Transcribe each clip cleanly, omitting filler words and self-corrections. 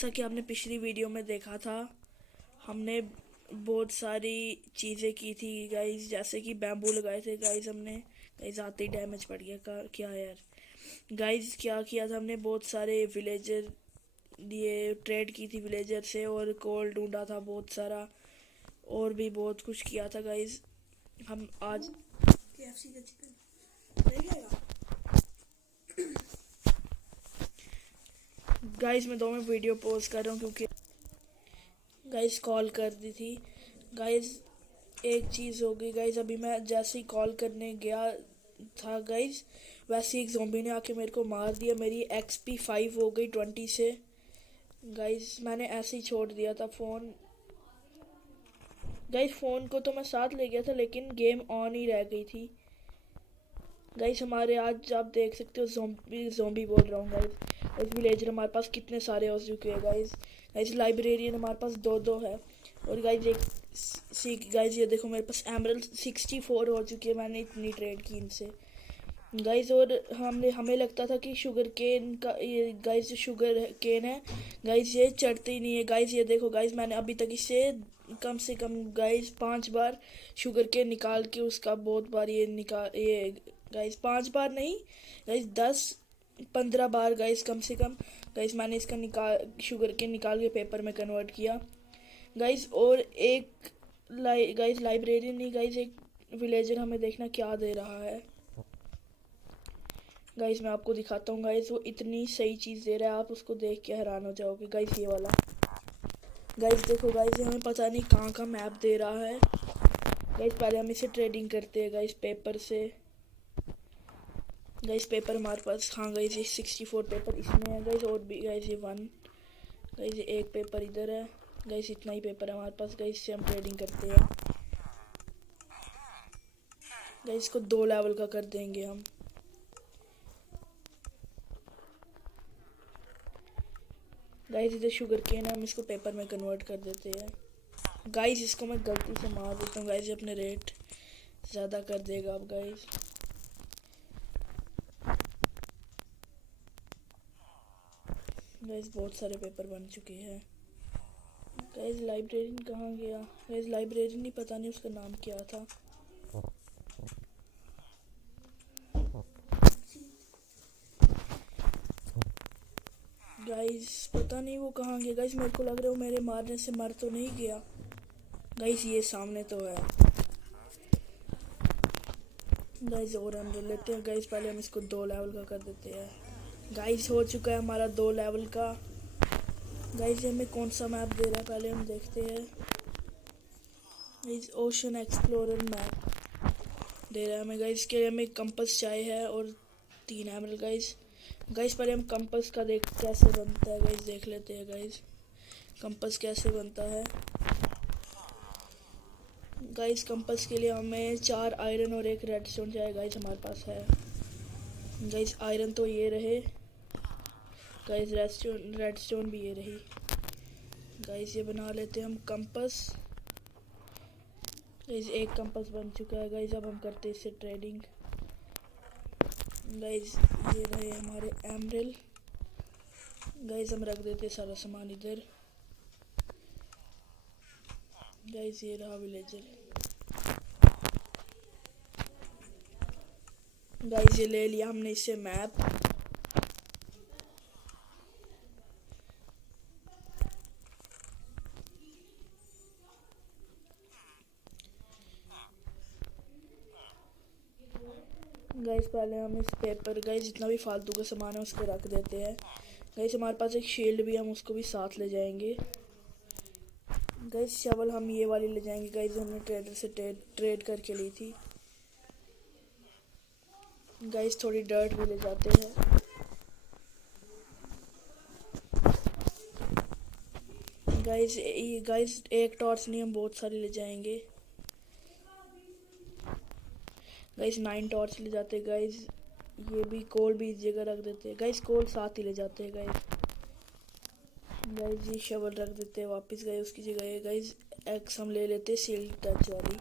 जैसा कि आपने पिछली वीडियो में देखा था, हमने बहुत सारी चीज़ें की थी गाइस, जैसे कि बैम्बू लगाए थे गाइस हमने। गाइस आते ही डैमेज पड़ गया क्या यार। गाइस क्या किया था हमने, बहुत सारे विलेजर लिए ट्रेड की थी विलेजर से, और कोल ढूंढा था बहुत सारा, और भी बहुत कुछ किया था गाइस। हम आज KFC का चिकन ले गया गाइस। मैं 2 मिनट वीडियो पॉज कर रहा हूँ क्योंकि गाइस कॉल कर दी थी गाइस। एक चीज़ हो गई गाइस, अभी मैं जैसे ही कॉल करने गया था गाइस, वैसे ही एक ज़ॉम्बी ने आके मेरे को मार दिया। मेरी XP 5 हो गई 20 से गाइस। मैंने ऐसे ही छोड़ दिया था फ़ोन गाइस। फ़ोन को तो मैं साथ ले गया था लेकिन गेम ऑन ही रह गई थी गाइस। हमारे आज आप देख सकते हो ज़ॉम्बी बोल रहा हूँ गाइस। इस विलेजर हमारे पास कितने सारे हो चुके हैं गाइस। गाइस लाइब्रेरियन हमारे पास 2 है, और गाइस एक गाइस ये देखो मेरे पास एमरल्ड 64 हो चुकी है। मैंने इतनी ट्रेड की इनसे गाइस। और हमें लगता था कि शुगर केन का ये गाइस जो शुगर केन है गाइस ये चढ़ती ही नहीं है गाइस। ये देखो गाइस, मैंने अभी तक इससे से कम गाइस 5 बार शुगर केन निकाल के उसका बहुत बार ये गाइस 5 बार नहीं गाइस 10-15 बार गाइस कम से कम गाइस मैंने इसका शुगर केन निकाल के पेपर में कन्वर्ट किया गाइस। और एक गाइस लाइब्रेरियन नहीं गाइस, एक विलेजर हमें देखना क्या दे रहा है गाइस। मैं आपको दिखाता हूँ गाइस, वो इतनी सही चीज़ दे रहा है, आप उसको देख के हैरान हो जाओगे गाइस। ये वाला गाइस देखो गाइस, ये हमें पता नहीं कहाँ का मैप दे रहा है गाइस। पहले हम इसे ट्रेडिंग करते हैं गाइस पेपर से गाइस। पेपर हमारे पास, हाँ गाइस ये 64 पेपर इसमें है गाइस, और भी गाइस ये 1 गाइस, ये एक पेपर इधर है गाइस। इतना ही पेपर है हमारे पास गाइस, से हम ट्रेडिंग करते हैं गाइस। इसको 2 लेवल का कर देंगे हम गाइस। इधर शुगर केन है, हम इसको पेपर में कन्वर्ट कर देते हैं गाइस। इसको मैं गलती से मार देता हूँ गाइस, अपने रेट ज़्यादा कर देगा अब गाइस। गाइस बहुत सारे पेपर बन चुके हैं गाइस। लाइब्रेरियन कहाँ गया गाइस? लाइब्रेरियन ही पता नहीं उसका नाम क्या था गाइस। पता नहीं वो कहाँ गया गाइस। मेरे को लग रहा है वो मेरे मारने से मर तो नहीं गया गाइस। ये सामने तो है गाइस, और हम ले लेते हैं गाइस। पहले हम इसको 2 लेवल का कर देते हैं गाइस। हो चुका है हमारा 2 लेवल का गाइस। हमें कौन सा मैप दे रहा है पहले हम देखते हैं गाइस। ओशन एक्सप्लोरर मैप दे रहा है हमें गाइस। के लिए हमें कंपास चाहिए है और 3 एमरल्ड गाइस। गाइस पहले हम कंपास का देख कैसे बनता है गाइस, देख लेते हैं गाइस कंपास कैसे बनता है गाइस। कंपास के लिए हमें 4 आयरन और 1 रेडस्टोन चाहिए गाइस, हमारे पास है गाइस। आयरन तो ये रहे गाइस, रेडस्टोन भी ये रही गाइस। ये बना लेते हैं हम कंपास गाइस। एक कंपास बन चुका है गाइस। अब हम करते हैं इससे ट्रेडिंग गाइस। ये रहे हमारे एमरल्ड गाइस। हम रख देते हैं सारा सामान इधर गाइस। ये रहा विलेजर गाइस। ये ले लिया हमने इससे मैप गाइस। पहले हम इस पेपर गाइस जितना भी फालतू का सामान है उसको रख देते हैं गाइस। हमारे पास एक शील्ड भी, हम उसको भी साथ ले जाएंगे गाइस। शवल हम ये वाली ले जाएंगे गाइस, हमने ट्रेडर से ट्रेड करके ली थी गाइस। थोड़ी डर्ट भी ले जाते हैं गाइस। गाइस एक टॉर्च नहीं, हम बहुत सारी ले जाएंगे गाइस। 9 टॉर्च ले जाते हैं गाइस। ये भी कोल भी इस जगह रख देते हैं गाइस। कोल साथ ही ले जाते हैं गाइस। गाइस ये शवल रख देते हैं वापस गए उसकी जगह गाइस। एक्स हम ले लेते हैं सील्ड टच वाली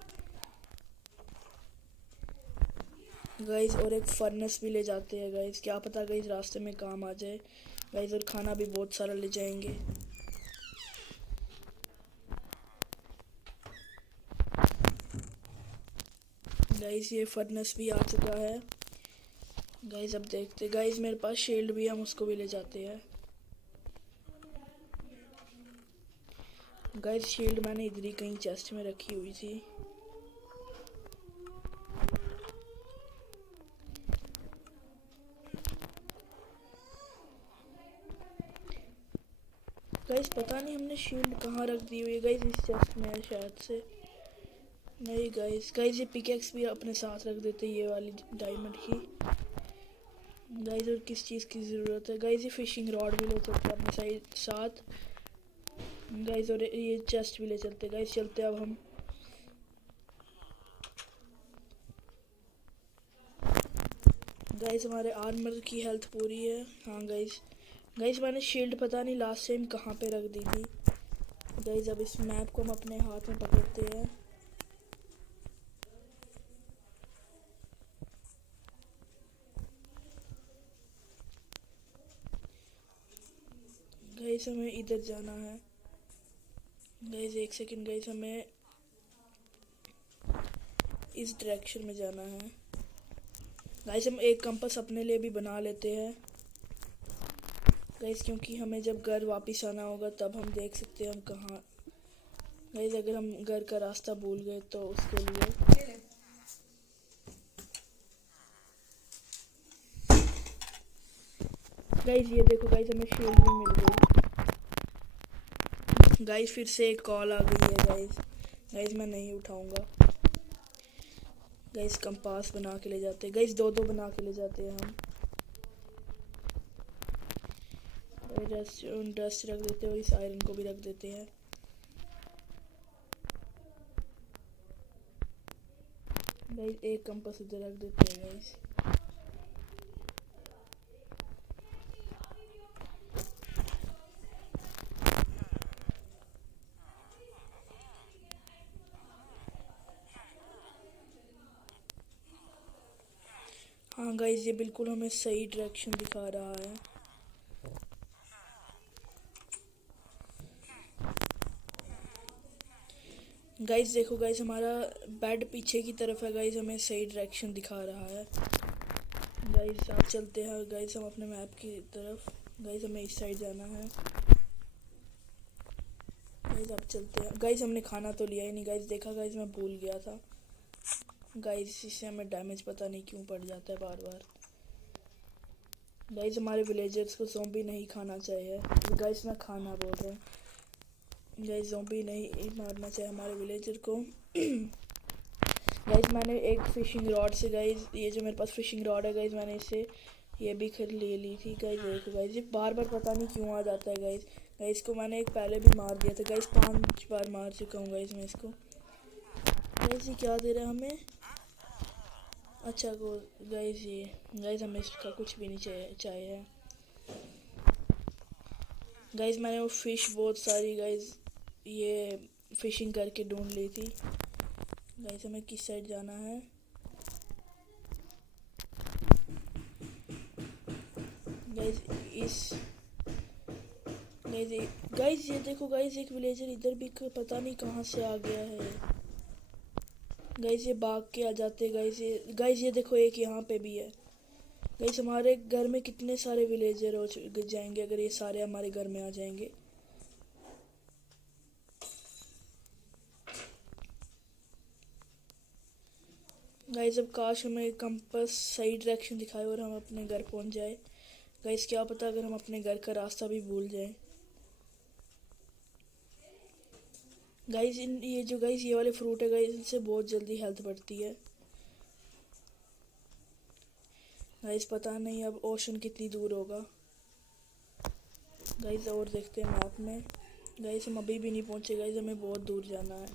गाइस। और एक फर्नेस भी ले जाते हैं गाइस, क्या पता गाइस रास्ते में काम आ जाए गाइस। और खाना भी बहुत सारा ले जाएंगे गाइस ये फर्नेस भी आ चुका है। गाइस अब देखते, गाइस मेरे पास शील्ड भी है, हम उसको भी ले जाते हैं। गाइस शील्ड मैंने इधर ही कहीं चेस्ट में रखी हुई थी। गाइस पता नहीं हमने शील्ड कहाँ रख दी हुई है। गाइस इस चेस्ट में है शायद से। नहीं गाइस, गाइस ये पिकेक्स भी अपने साथ रख देते, ये वाली डायमंड की। गाइस और किस चीज़ की ज़रूरत है? गाइस ये फिशिंग रॉड भी ले सकते हैं अपने साथ। गाइस और ये चेस्ट भी ले चलते। गाइस चलते अब हम। गाइस हमारे आर्मर की हेल्थ पूरी है। हाँ गाइस, गाइस मैंने शील्ड पता नहीं लास्ट टाइम कहाँ पे रख दी थी। गाइस अब इस मैप को हम अपने हाथ में पकड़ते हैं। गाइस हमें इधर जाना है। गाइस एक सेकंड, गाइस हमें इस डायरेक्शन में जाना है। गाइस हम एक कंपास अपने लिए भी बना लेते हैं गाइस, क्योंकि हमें जब घर वापस आना होगा तब हम देख सकते हैं हम कहाँ। गाइस अगर हम घर का रास्ता भूल गए तो उसके लिए। गाइस ये देखो गाइस, हमें शील्ड भी मिल गई। गाइस फिर से एक कॉल आ गई है गाइस। गाइस मैं नहीं उठाऊंगा। गाइस कंपास बना के ले जाते हैं। गाइस दो दो बना के ले जाते हैं हम। डस्ट रख देते हैं और इस आयरन को भी रख देते हैं। गाइस एक कंपास उधर रख देते हैं गाइस। हाँ गाइस ये बिल्कुल हमें सही डायरेक्शन दिखा रहा है। गाइस देखो गाइस, हमारा बेड पीछे की तरफ है गाइस, हमें सही डायरेक्शन दिखा रहा है। गाइस आप चलते हैं गाइस हम अपने मैप की तरफ। गाइस हमें इस साइड जाना है। गाइस आप चलते हैं। गाइस हमने खाना तो लिया ही नहीं। गाइस देखा गाइस, मैं भूल गया था। गाइस इससे हमें डैमेज पता नहीं क्यों पड़ जाता है बार बार। गाइस हमारे विलेजर्स को ज़ॉम्बी नहीं खाना चाहिए। गाइस मैं खाना बोल रहा हूँ। गाइस ज़ॉम्बी नहीं मारना चाहिए हमारे विलेजर को। गाइस मैंने एक फिशिंग रॉड से, गाइस ये जो मेरे पास फिशिंग रॉड है गाइस, मैंने इससे ये भी खरीद ले ली थी। गाइस देखो गाइस, ये बार बार पता नहीं क्यों आ जाता है गाइस। गाइस को मैंने एक पहले भी मार दिया था गाइस, 5 बार मार चुका हूँ गाइस मैं इसको। गाइस ये क्या दे रहा है हमें? अच्छा को गाइस ये, गाइस हमें इसका कुछ भी नहीं चाहिए। गाइस मैंने वो फिश बहुत सारी गाइस ये फिशिंग करके ढूंढ ली थी। गाइस हमें किस साइड जाना है? गाइस इस गाइस ये देखो गाइस, एक विलेजर इधर भी पता नहीं कहाँ से आ गया है। गाइस ये भाग के आ जाते हैं गाइस ये देखो एक यहाँ पे भी है। गाइस हमारे घर में कितने सारे विलेजर हो जाएंगे अगर ये सारे हमारे घर में आ जाएंगे। गाइस अब काश हमें कंपास सही डायरेक्शन दिखाए और हम अपने घर पहुंच जाए। गाइस क्या पता अगर हम अपने घर का रास्ता भी भूल जाएं। गाइस ये जो गाइस ये वाले फ्रूट है गाइस, इनसे बहुत जल्दी हेल्थ बढ़ती है। गाइस पता नहीं अब ओशन कितनी दूर होगा। गाइस और देखते हैं मैप में। गाइस हम अभी भी नहीं पहुंचे गाइस, हमें बहुत दूर जाना है।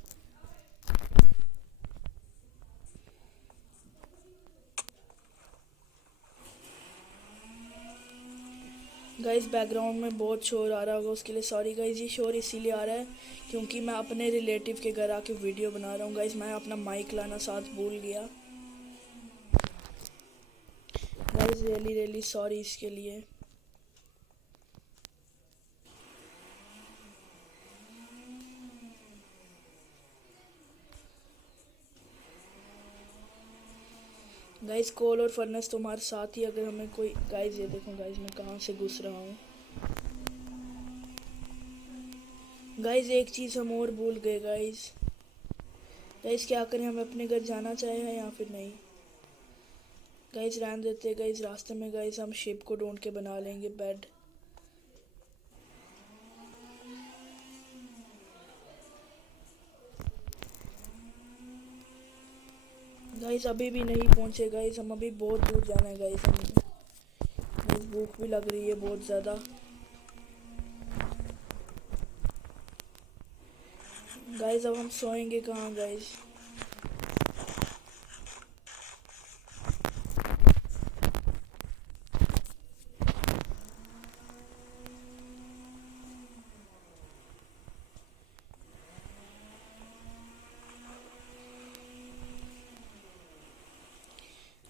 गाइस बैकग्राउंड में बहुत शोर आ रहा होगा, उसके लिए सॉरी गाइस। ये शोर इसीलिए आ रहा है क्योंकि मैं अपने रिलेटिव के घर आके वीडियो बना रहा हूँ गाइस। मैं अपना माइक लाना साथ भूल गया गाइस, रियली सॉरी इसके लिए। गाइस कोल और फर्नेस तो हमारे साथ ही, अगर हमें कोई गाइस ये देखो गाइस मैं कहाँ से घुस रहा हूँ। गाइस एक चीज़ हम और भूल गए गाइस। गाइस क्या करें, हम अपने घर जाना चाहे हैं या फिर नहीं। गाइस रहने देते हैं गाइस, रास्ते में गाइस हम शिप को ढूंढ के बना लेंगे बेड। गाइस अभी भी नहीं पहुंचे गाइस, हम अभी बहुत दूर जाना है गाइस हमें। गाइस भूख भी लग रही है बहुत ज़्यादा। गाइस अब हम सोएंगे कहाँ गाइस।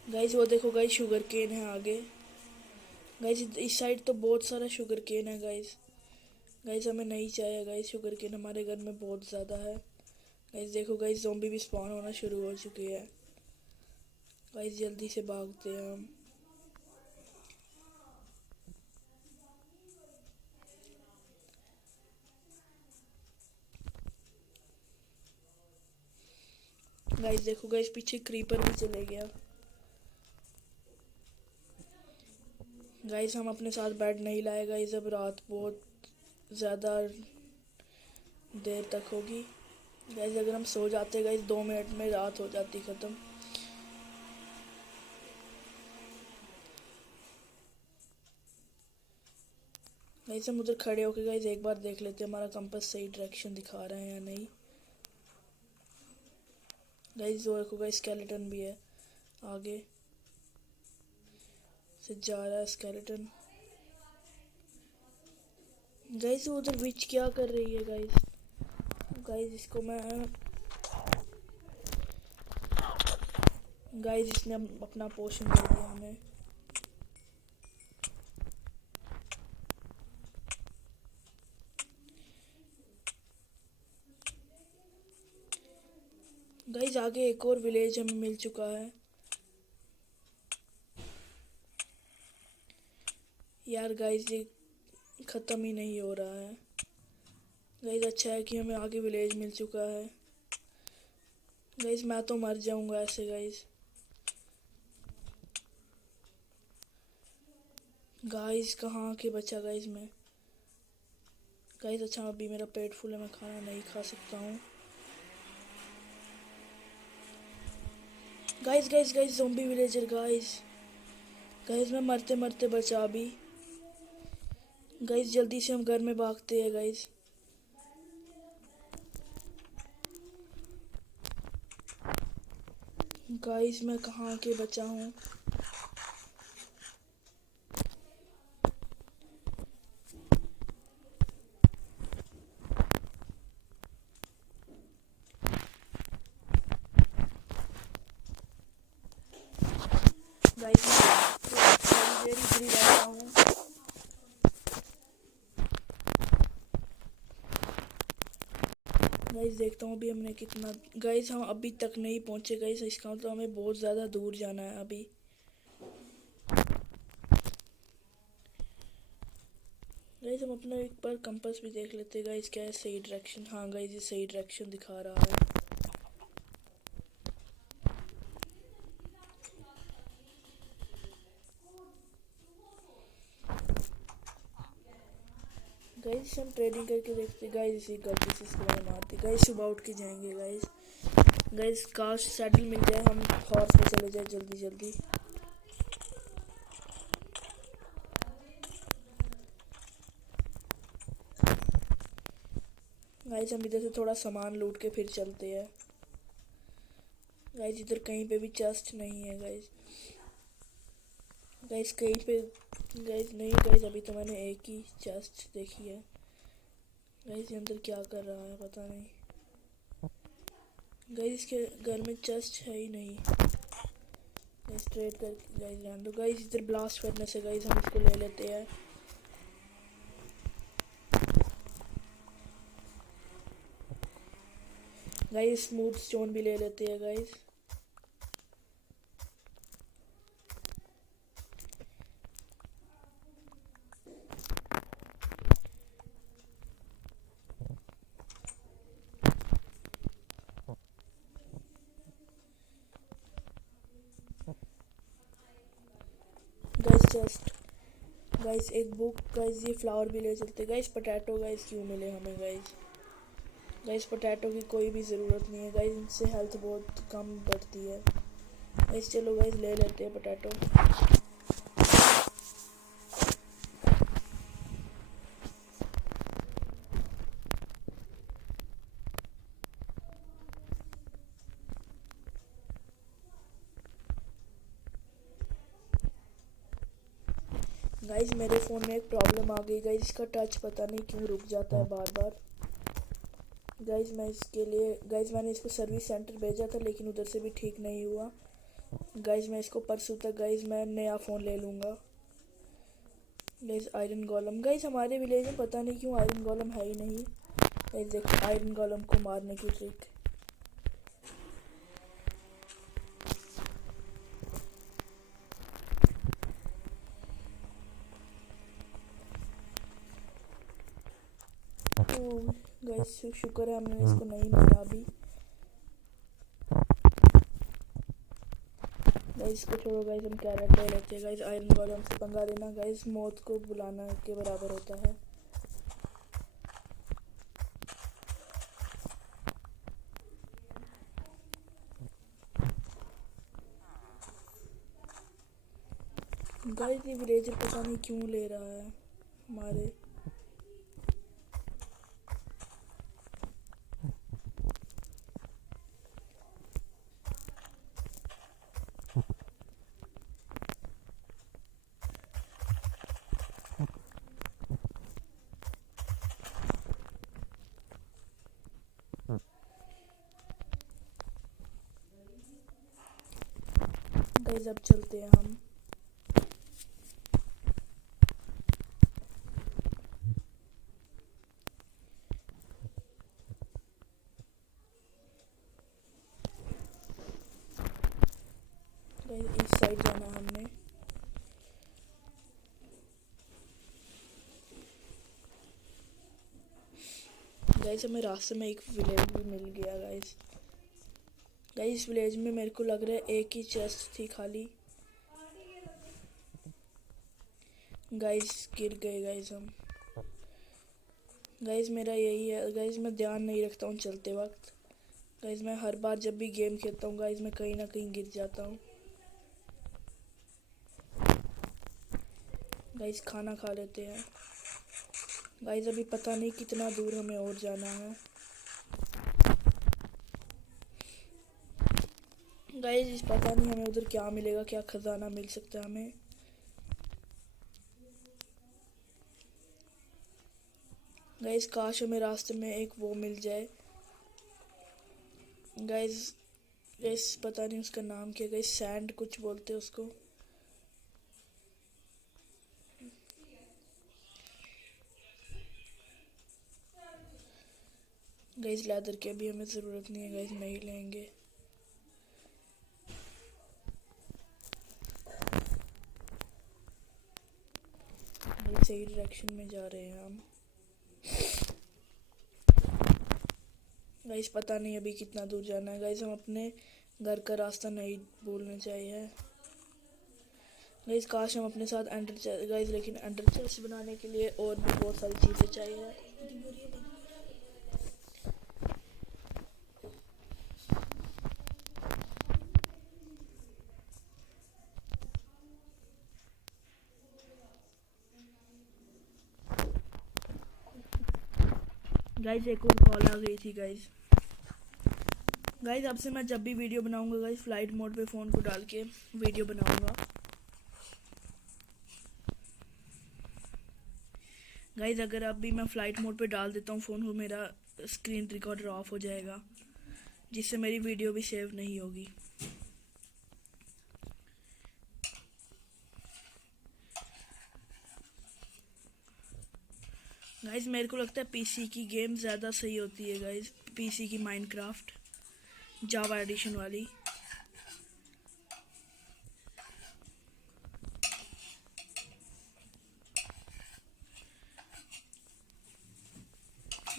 गाइस वो देखो गाइस शुगर केन है आगे। गाइस इस साइड तो बहुत सारा शुगर केन है गाइस। गाइस हमें नहीं चाहिए गाइस, शुगर केन हमारे घर में बहुत ज़्यादा है। गाइस देखो गाइस ज़ॉम्बी भी स्पॉन होना शुरू हो चुके हैं। गाइस जल्दी से भागते हैं हम। गाइस देखो गाइस पीछे क्रीपर भी चले गया। गाइस हम अपने साथ बेड नहीं लाए गाइस, अब रात बहुत ज़्यादा देर तक होगी। गाइस अगर हम सो जाते गाइस 2 मिनट में रात हो जाती ख़त्म। गाइस हम उधर खड़े होके गाइस एक बार देख लेते हैं हमारा कंपास सही डायरेक्शन दिखा रहा है या नहीं। गाइस वो देखो गाइस स्केलेटन भी है आगे से जा रहा है स्केलेटन। गाइस वो उधर विच क्या कर रही है गाइस। गाइस इसको मैं गाइस इसने अपना पोशन दे दिया हमें। गाइस आगे एक और विलेज हमें मिल चुका है। यार गाइस ये ख़त्म ही नहीं हो रहा है। गाइस अच्छा है कि हमें आगे विलेज मिल चुका है। गाइस मैं तो मर जाऊंगा ऐसे गाइस। गाइस कहाँ के बचा गाइस मैं। गाइस अच्छा अभी मेरा पेट फुल है, मैं खाना नहीं खा सकता हूँ। Guys guys guys zombie villager guys. Guys मैं मरते मरते बचा अभी। गाइस जल्दी से हम घर में भागते हैं गाइस। गाइस मैं कहाँ के बचा हूँ। गाइस मैं थोड़ी देर इधर ही रहता हूँ। गाइस देखता हूँ अभी हमने कितना। गाइस हम अभी तक नहीं पहुँचे गाइस, इसका मतलब हमें बहुत ज़्यादा दूर जाना है अभी। गाइस हम अपना एक बार कंपास भी देख लेते हैं गाइस, क्या है सही डायरेक्शन। हाँ गाइस ये सही डायरेक्शन दिखा रहा है। गाइस हम ट्रेडिंग करके देखते हैं गाइस, इसी गलती से इसको मैंने मार दी। गाइस सुबह उठ के जाएंगे गाइस। गाइस काश सैडल मिल जाए, हम हॉर्स पे चले जाए जल्दी जल्दी। गाइस हम इधर से थोड़ा सामान लूट के फिर चलते हैं। गाइस इधर कहीं पे भी चेस्ट नहीं है गाइस। गाइस कहीं पे गाइस नहीं गाइस, अभी तो मैंने एक ही चेस्ट देखी है। गाइस ये अंदर क्या कर रहा है पता नहीं। गाइस इसके घर में चेस्ट है ही नहीं। गाइस ट्रेड कर गाइस रहने दो। गाइस इधर ब्लास्ट करने से गाइस हम इसको ले लेते हैं। गाइस स्मूथ स्टोन भी ले लेते हैं गाइस। चेस्ट गाइस, एक बुक गाइस, ये फ्लावर भी ले चलते गाइस। पोटैटो गाइस क्यों मिले हमें गाइस? गाइस पोटैटो की कोई भी ज़रूरत नहीं है गाइस, इनसे हेल्थ बहुत कम बढ़ती है गाइस। चलो गाइस ले लेते हैं पोटैटो। गाइस मेरे फ़ोन में एक प्रॉब्लम आ गई गाइस, इसका टच पता नहीं क्यों रुक जाता है बार बार। गाइस मैं इसके लिए गाइस मैंने इसको सर्विस सेंटर भेजा था, लेकिन उधर से भी ठीक नहीं हुआ गाइस। मैं इसको परसों तक गाइस मैं नया फ़ोन ले लूँगा गाइस। आयरन गोलम गाइस, हमारे विलेज में पता नहीं क्यों आयरन गोलम है ही नहीं गाइस। देखो आयरन गोलम को मारने की ट्रिक। गाइस शुक्र है हमने इसको नहीं मारा अभी गाइस। इसको छोड़ो गाइस, हम कैरेट ले लेते हैं गाइस। आयरन गोलम से पंगा लेना गाइस मौत को बुलाना के बराबर होता है गाइस। ये विलेजर पता नहीं क्यों ले रहा है हमारे। गाइस अब चलते हैं हम। गाइस इस साइड जाना हमने। गाइस हमें रास्ते में एक विलेज भी मिल गया गाइस। गाइस इस विलेज में मेरे को लग रहा है एक ही चेस्ट थी खाली गाइस। गिर गए गाइस हम। गाइस मेरा यही है गाइस, मैं ध्यान नहीं रखता हूँ चलते वक्त गाइस। मैं हर बार जब भी गेम खेलता हूँ गाइस मैं कहीं ना कहीं गिर जाता हूँ गाइस। खाना खा लेते हैं गाइस। अभी पता नहीं कितना दूर हमें और जाना है गाइस। पता नहीं हमें उधर क्या मिलेगा, क्या खजाना मिल सकता है हमें गाइस। काश हमें रास्ते में एक वो मिल जाए गाइस। गाइस पता नहीं उसका नाम क्या गाइस, सैंड कुछ बोलते हैं उसको गाइस। लेदर की अभी हमें ज़रूरत नहीं है गाइस, नहीं लेंगे गाइस। सही डायरेक्शन में जा रहे हैं हम गाइस। पता नहीं अभी कितना दूर जाना है गाइस। हम अपने घर का रास्ता नहीं भूलना चाहिए गाइस। काश हम अपने साथ एंडर गाइस, लेकिन एंडर चेस्ट बनाने के लिए और भी बहुत सारी चीज़ें चाहिए गाइस। एक और कॉल आ गई थी गाइस। गाइस अब से मैं जब भी वीडियो बनाऊंगा गाइस फ्लाइट मोड पे फ़ोन को डाल के वीडियो बनाऊंगा गाइस। अगर अभी मैं फ़्लाइट मोड पे डाल देता हूँ फ़ोन को, मेरा स्क्रीन रिकॉर्डर ऑफ हो जाएगा, जिससे मेरी वीडियो भी सेव नहीं होगी गाइस। मेरे को लगता है पीसी की गेम ज़्यादा सही होती है गाइस। पीसी की माइनक्राफ्ट जावा एडिशन वाली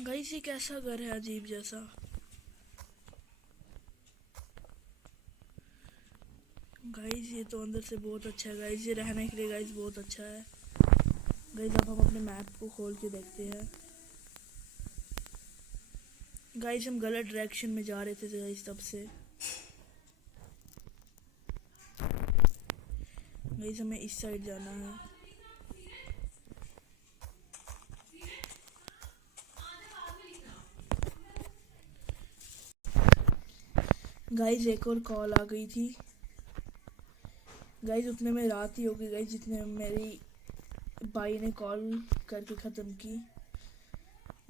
गाइस। ये कैसा घर है अजीब जैसा गाइस ये तो अंदर से बहुत अच्छा है गाइस, ये रहने के लिए गाइस बहुत अच्छा है गाइस। अब हम अपने मैप को खोल के देखते हैं गाइस। हम गलत डायरेक्शन में जा रहे थे गाइस तब से गाइस, हमें इस साइड जाना है गाइस। एक और कॉल आ गई थी गाइस, उतने में रात ही हो गई गाइस जितने मेरी भाई ने कॉल करके ख़त्म की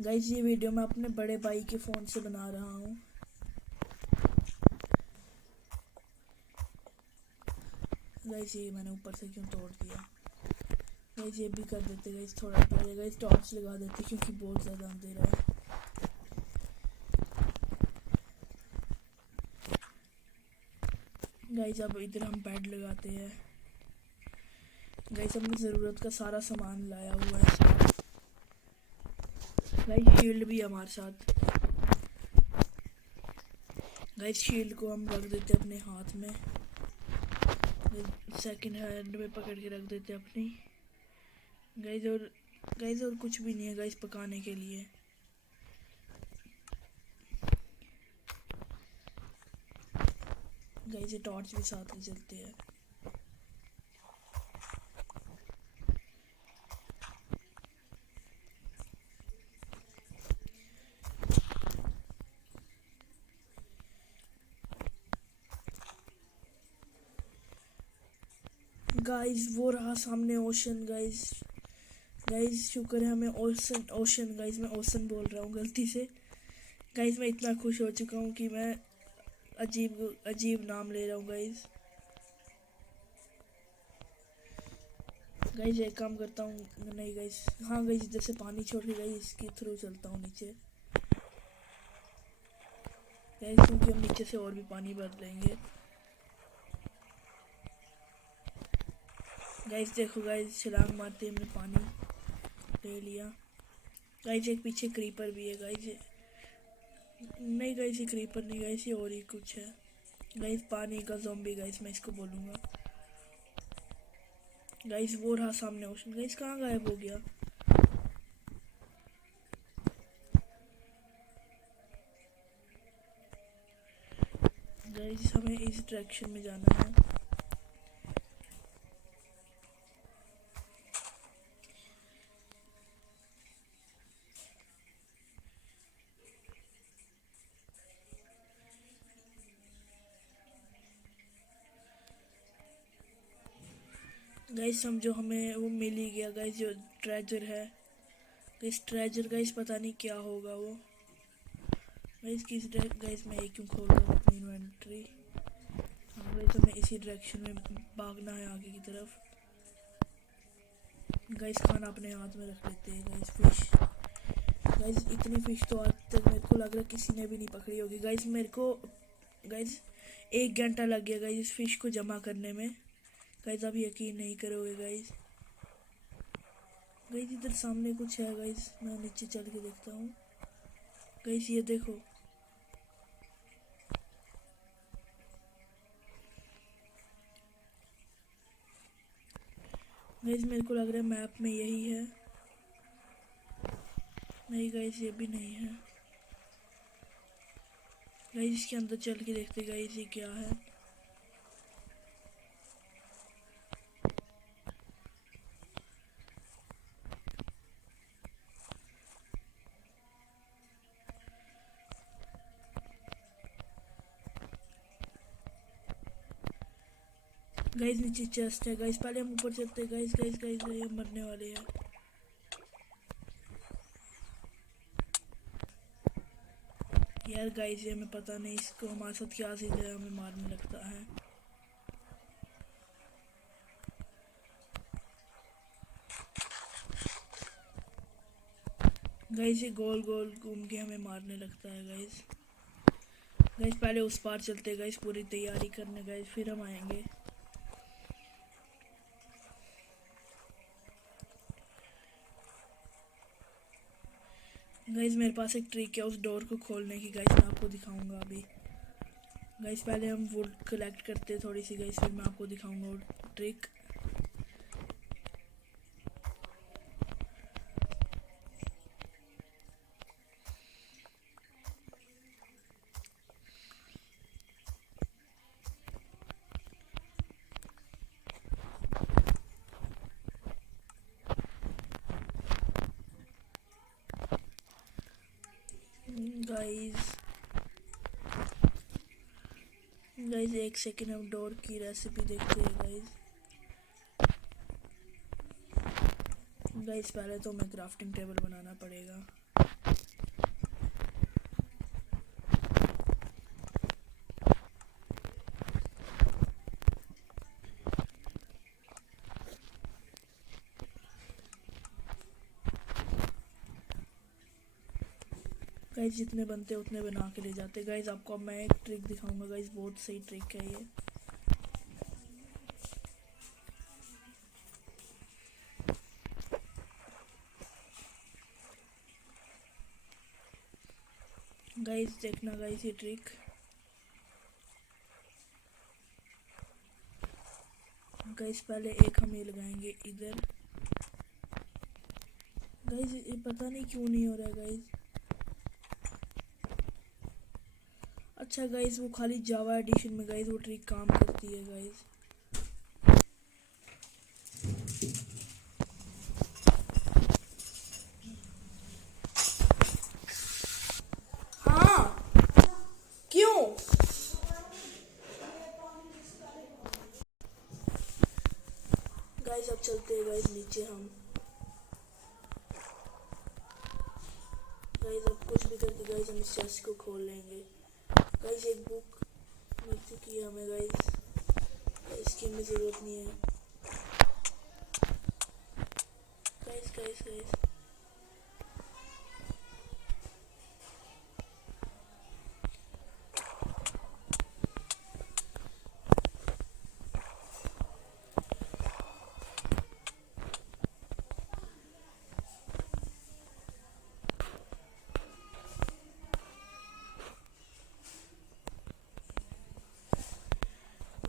गाइस। ये वीडियो मैं अपने बड़े भाई के फ़ोन से बना रहा हूँ गाइस। ये मैंने ऊपर से क्यों तोड़ दिया गाइस, ये भी कर देते गाइस। थोड़ा पहले गाइस टॉर्च लगा देते क्योंकि बहुत ज़्यादा अंधेरा है गाइस। अब इधर हम बेड लगाते हैं गाइस। हमने ज़रूरत का सारा सामान लाया हुआ है साथ गाइस। शील्ड भी हमारे साथ गाइस। शील्ड को हम रख देते हैं अपने हाथ में, सेकंड हैंड में पकड़ के रख देते हैं अपनी गाइस। और कुछ भी नहीं है गाइस पकाने के लिए गाइस। ये टॉर्च भी साथ में जलते हैं गाइस। वो रहा सामने ओशन गाइस। गाइस शुक्र है हमें ओशन गाइस, मैं ओशन बोल रहा हूँ गलती से गाइस। मैं इतना खुश हो चुका हूँ कि मैं अजीब अजीब नाम ले रहा हूँ गाइस। गाइस एक काम करता हूँ, नहीं गाइस, हाँ गाइस इधर से पानी छोड़ के गाइस इसके थ्रू चलता हूँ नीचे गाइस, क्योंकि हम नीचे से और भी पानी भर लेंगे गाइस। देखो गाइस, छलांग मारते हमने पानी ले लिया गाइस। एक पीछे क्रीपर भी है गाइस। नहीं गाइस, ये क्रीपर नहीं गाइस, ये और ही कुछ है गाइस। पानी का ज़ॉम्बी गाइस मैं इसको बोलूँगा गाइस। वो रहा सामने ओशन गाइस, कहाँ गायब हो गया गाइस। हमें इस डायरेक्शन में जाना है गाइस। हम जो हमें वो मिल ही गया गाइस, जो ट्रेजर है गाइस। ट्रेजर गाइस पता नहीं क्या होगा वो गाइस। किस गाइस मैं ये क्यों खोल रहा हूँ अपनी इन्वेंट्री। हाँ गाइस, हमें इसी डायरेक्शन में भागना है आगे की तरफ गाइस। खाना अपने हाथ में रख लेते हैं गाइस। फिश गाइस, इतनी फिश तो आज तक मेरे को लग रहा है किसी ने भी नहीं पकड़ी होगी गाइस। मेरे को गाइस 1 घंटा लग गया गाइस इस फिश को जमा करने में गाइस। आप यकीन नहीं करोगे गाइस। गाइस इधर सामने कुछ है गाइस, मैं नीचे चल के देखता हूँ गाइस। ये देखो गाइस, मेरे को लग रहा है मैप में यही है। नहीं गाइस, ये भी नहीं है गाइस। इसके अंदर चल के देखते गाइस ये क्या है गाइस। नीचे चेस्ट है गाइस, पहले हम ऊपर चलते हैं गाइस। गाइस गाइस हम मरने वाले हैं यार गाइस। ये हमें पता नहीं इसको हमारे साथ क्या सीधे हमें मारने लगता है गाइस। ये गोल गोल घूम के हमें मारने लगता है गाइस। गाइस पहले उस पार चलते गाइस, पूरी तैयारी करने गाइस, फिर हम आएंगे गाइस। मेरे पास एक ट्रिक है उस डोर को खोलने की गाइस, मैं आपको दिखाऊंगा अभी गाइस पहले हम वुड कलेक्ट करते हैं थोड़ी सी गाइस, फिर मैं आपको दिखाऊंगा वो ट्रिक। गाइस गाइस एक सेकेंड, हम डोर की रेसिपी देखते हैं गाइस। गाइस पहले तो हमें क्राफ्टिंग टेबल बनाना पड़ेगा। गाइस जितने बनते उतने बना के ले जाते। गाइस आपको अब मैं एक ट्रिक दिखाऊंगा गाइस, बहुत सही ट्रिक है ये। गाइस देखना गाइस ये ट्रिक। गाइस पहले एक हम ये लगाएंगे इधर। गाइस ये पता नहीं क्यों नहीं हो रहा है गाइस। अच्छा गाइस वो खाली जावा एडिशन में गाइस वो ट्रिक काम करती है गाइस। हाँ क्यों? गाइस अब चलते हैं गाइस नीचे हम। गाइस अब कुछ भी करके गाइस हम इस चेस्ट को खोल लेंगे। गाइस एक बुक मिल चुकी है हमें गाइस, इसकी हमें ज़रूरत नहीं है। गाइस गाइस गाइस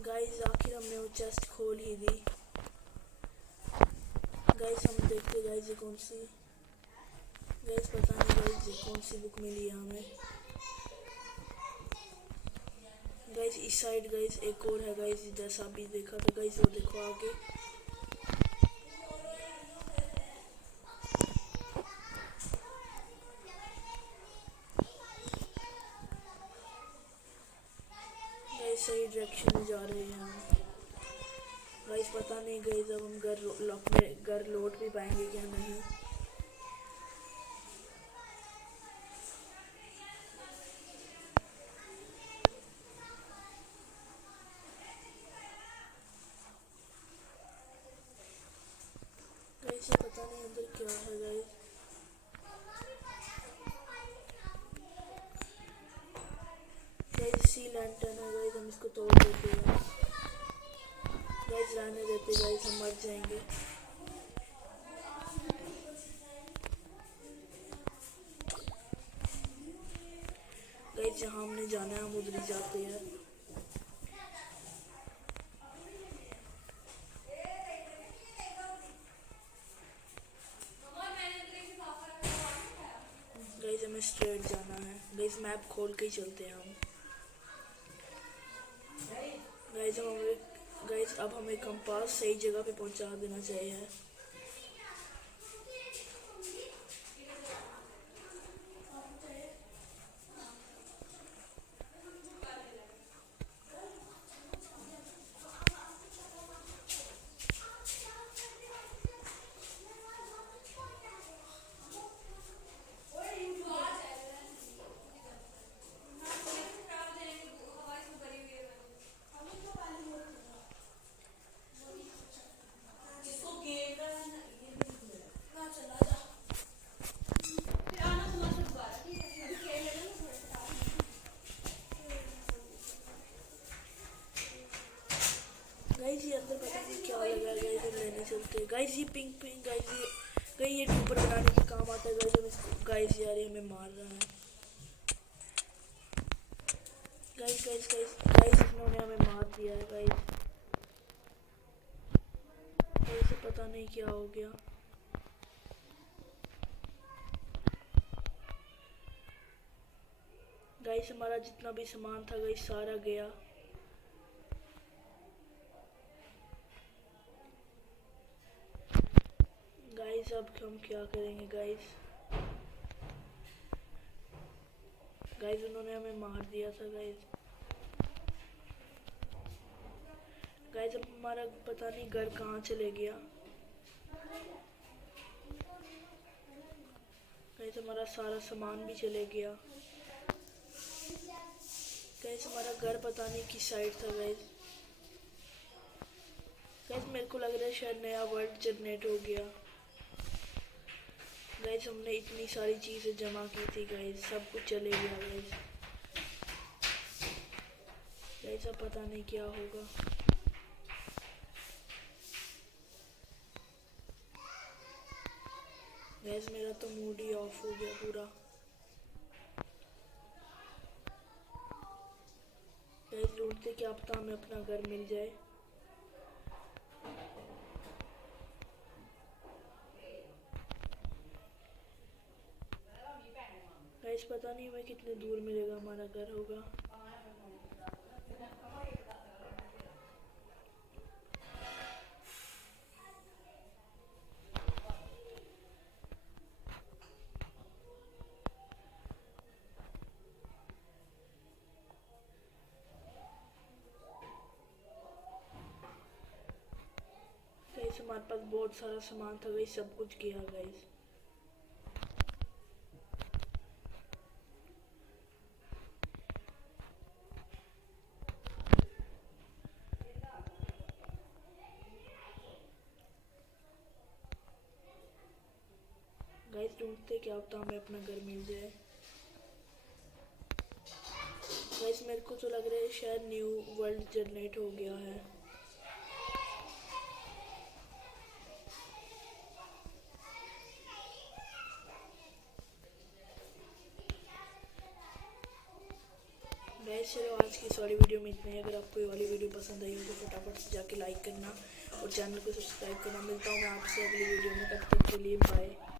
गाइस आखिर हमने वो चेस्ट खोल ही दी। गाइस हम देखते गाइस ये कौन सी, गाइस पता नहीं गाइस ये कौन सी बुक मिली है हमें। गाइस इस साइड गाइस एक और है गाइस, जैसा अभी देखा था गाइस, वो देखो आगे। गाइस सही डायरेक्शन में जा रहे हैं हम। गाइस पता नहीं गाइस अब हम घर लौट भी पाएंगे क्या नहीं। गाइस ये पता नहीं अंदर क्या है गाइस। गाइस सी लैंटर्न है गाइस, हम इसको तोड़ देते हैं गाइस, रहने देते गाइस, हम मर जाएंगे। गाइस जहाँ हमने जाना है हम उधर ही जाते हैं। गाइस हमें स्ट्रेट जाना है गाइस, मैप खोल के ही चलते हैं हम। गाइस अब हमें कंपास सही जगह पे पहुंचा देना चाहिए। गाइस ये अंदर पता नहीं क्या लगा है गाइस, हम लेने चलते हैं गाइस। ये पिंक पिंक गाइस ये ऊपर बनाने के काम आता है गाइस। हम इसको गाइस यार ये हमें मार रहा है। गाइस गाइस गाइस गाइस इन्होंने हमें मार दिया है गाइस। ऐसे पता नहीं क्या हो गया। गाइस हमारा जितना भी सामान था गाइस सारा गया। गाइस अब हम क्या करेंगे गाइस। गाइस उन्होंने हमें मार दिया था गाइस। गाइस अब हमारा पता नहीं घर कहाँ चले गया। गाइस हमारा सारा सामान भी चले गया। गाइस हमारा घर पता नहीं किस साइड था गाइस। गाइस मेरे को लग रहा है शायद नया वर्ल्ड जनरेट हो गया। गाइस हमने इतनी सारी चीजें जमा की थी गाइस, सब कुछ चले गया गाइस। गाइस अब पता नहीं क्या होगा। गाइस मेरा तो मूड ही ऑफ हो गया पूरा। गाइस ढूंढते क्या पता हमें अपना घर मिल जाए। गाइस पता नहीं हमें कितने दूर मिलेगा हमारा घर होगा। गाइस हमारे पास बहुत सारा सामान था गाइस, सब कुछ गया गाइस। गाइस ढूंढते क्या होता हमें अपना घर मिल जाए। गाइस मेरे को तो लग रहा है शायद न्यू वर्ल्ड जनरेट हो गया है। गाइस चलो आज की इस वाली वीडियो में इतना ही। अगर आपको ये वाली वीडियो पसंद आई हो तो फटाफट से जाके लाइक करना और चैनल को सब्सक्राइब करना। मिलता हूँ मैं आपसे अगली वीडियो में, तब तक के लिए बाय।